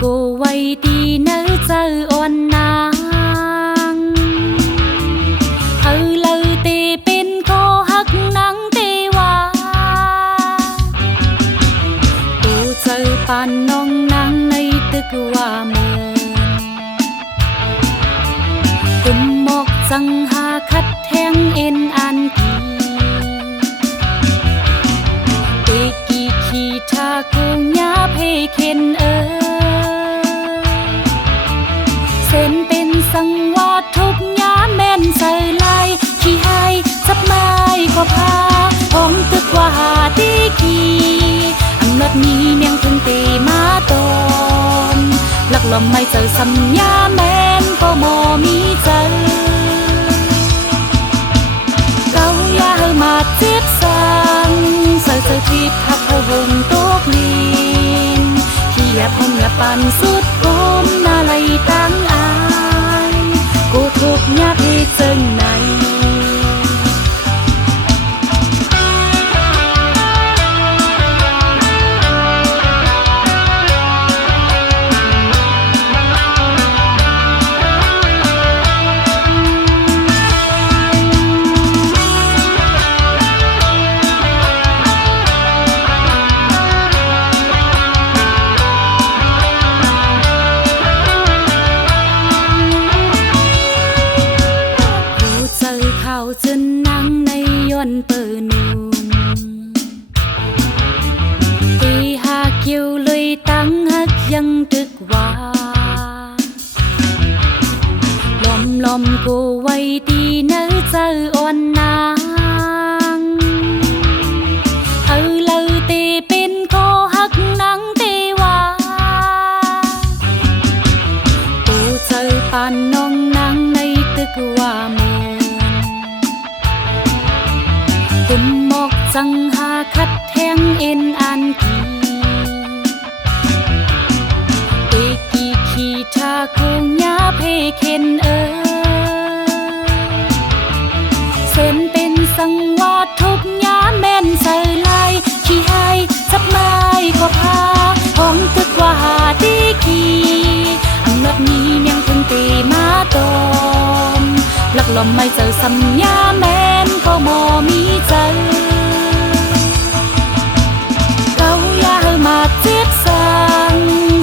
cô quay đi nỡ giờ ôn nắng hư lư tê bên cô hắc nắng tê hoa cô giờ pan nong nắng nay tức hoa mờ cùng một răng hà khát hẹn yên an kỳ tê kỳ khi tha cô nhá phê khenเส้นเป็นสังวาดทุกย้าแม่นใส่ลายขี้ให้จับไม้ก็พาห้องตึกว่าหาตีกีอันนัดนี้เมียงถึงตีมาตอมหลักลมไม่เจอสัญญาแม่นก็มอมีเจอเก้ายาเฮมาเจ็บสังใส่เจอที่พักเฮวงตกลีนขี้แยบห้องแยบปันสุดก้มนาไหลตั้งcô thuộc nhát hết chân nàyจนนั่งในย้อนเปิดนุ่มตีหาเกี่ยวเลยตั้งหักยังตึกว่าลมกูไว้ดีเนื้อเจออ่อนนางเออเลยตีเป็นก็หักนังตีว่ากูเจอปานน้องนางในตึกว่าcùng một răng hà khát hẹn yên an kỳ tê kỳ khi tha cô nhá phê khenเส้นเป็นสังวาดทุกย้าแม่นใส่ลายขี้ให้จับไม้ก็พาห้องตึกว่าหาตีกีอันนัดนี้เมียงถึงตีมาตอมหลักลมไม่เจอสัญญาแม่นก็มอมีเจอเก้ายาเฮมาเจ็บสัง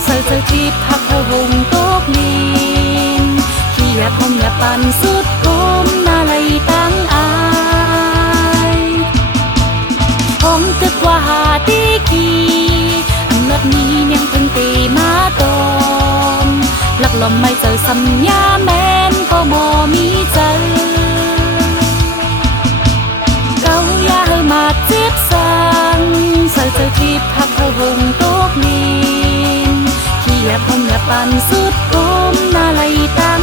ใส่เจอที่พักเฮวงตกลีนขี้แยบห้องแยบปันสุดก้มนาไหลตั้งห้องตึกว่าหาตีกีอันนัดนี้เมียงถึงตีมาตอมหลักลมไม่เจอสัญญาแม่นก็มอมีเจอเก้ายาเฮมาเจ็บสังใส่เจอที่พักเฮวงตกลีนขี้แยบห้องแยบปันสุดก้มนาไหลตั้ง